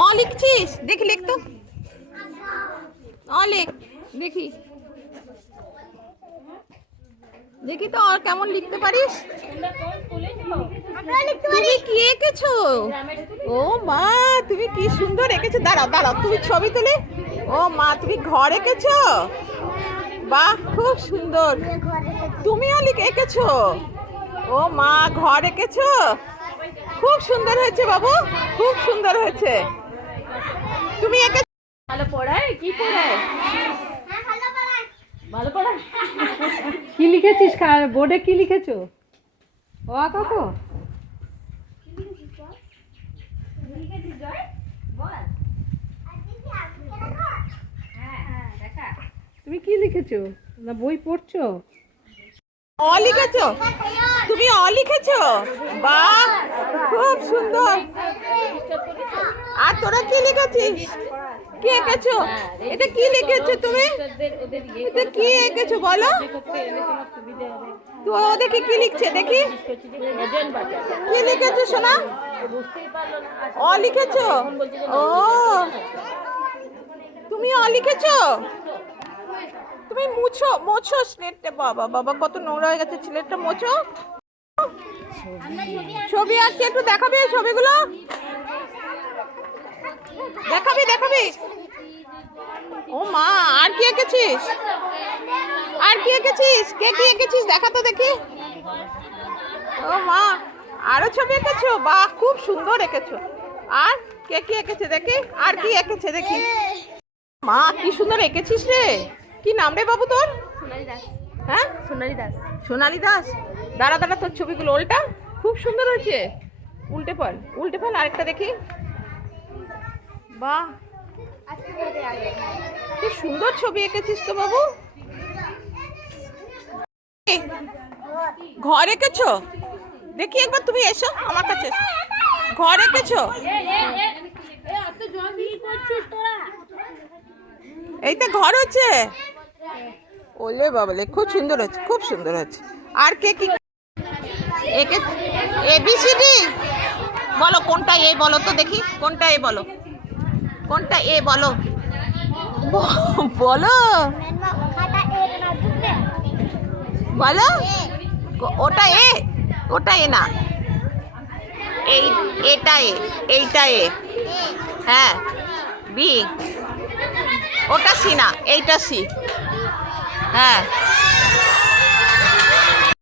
অ লিখছিস? দেখি লিখ তো। অ লিখ দেখি, দেখি তো আর কেমন লিখতে পারিস। তুমি কি এঁকেছো? ও মা, তুমি কি সুন্দর এঁকেছো। দাঁড়াও দাঁড়াও, তুমি ছবি তুলে। ও মা, তুমি ঘর এঁকেছো? বাহ, খুব সুন্দর। তুমিও এঁকেছো? ও মা, ঘর এঁকেছো? খুব সুন্দর হয়েছে বাবু, খুব সুন্দর হয়েছে। তুমি এঁকেছো? ভালো পড়ায়? কি পড়ায়? ভালো পড়ায়। কি লিখেছিস? বোর্ডে কি লিখেছো? ও কাকু তুমি কি লিখেছো? না বই পড়ছো? অ লিখেছো? তুমি অ লিখেছো? বাহ, খুব সুন্দর। আর তোরা কি লিখেছিস? কি এঁকেছো? এটা কি লিখেছো তুমি? এটা কি এঁকেছো বলো তো। দেখি কি লিখছে, দেখি কি লিখেছো সোনা। অ লিখেছো? ও, তুমি অ লিখেছো? তুমি মুছো মোছো স্লেটটা। বাবা বাবা, কত নোংরা হয়ে গেছে, স্লেটটা মোছো। ছবি আঁকছি, একটু দেখাবি ছবিগুলো। দেখাবি দেখাবি। ও মা, আর কি এঁকেছিস? আর কি এঁকেছিস? কে কি এঁকেছিস দেখা তো দেখি। ও মা, আরো ছবি এঁকেছো? বাহ, খুব সুন্দর এঁকেছো। আর কে কি এঁকেছে দেখি, আর কি এঁকেছে দেখি। মা, কি সুন্দর এঁকেছিস রে। কি নাম রে বাবু তোর? সোনালী দাস। হ্যাঁ, সোনালী দাস। সোনালী দাস। দাঁড়া দাঁড়া, তোর ছবিগুলো উল্টা। খুব সুন্দর হয়েছে। উল্টে ফেল, উল্টে ফেল, আরেকটা দেখি। বাহ, কি সুন্দর ছবি এঁকেছিস তো বাবু। ঘর এঁকেছো? দেখি একবার, তুমি এসো আমার কাছে। ঘর এঁকেছো? এই তো ঘর হচ্ছে। ওলে বাবলে, খুব সুন্দর হচ্ছে, খুব সুন্দর হচ্ছে। আর কে কি একে? এবিসিডি বলো, কোনটা এ বলো তো দেখি। কোনটা এ বলো, কোনটা এ বলো। বলো বলো। ওটা এ, ওটা এ না। এই, এটা এ, এইটা এ। হ্যাঁ, বি। ওটা সি না, এইটা সি। হ্যাঁ।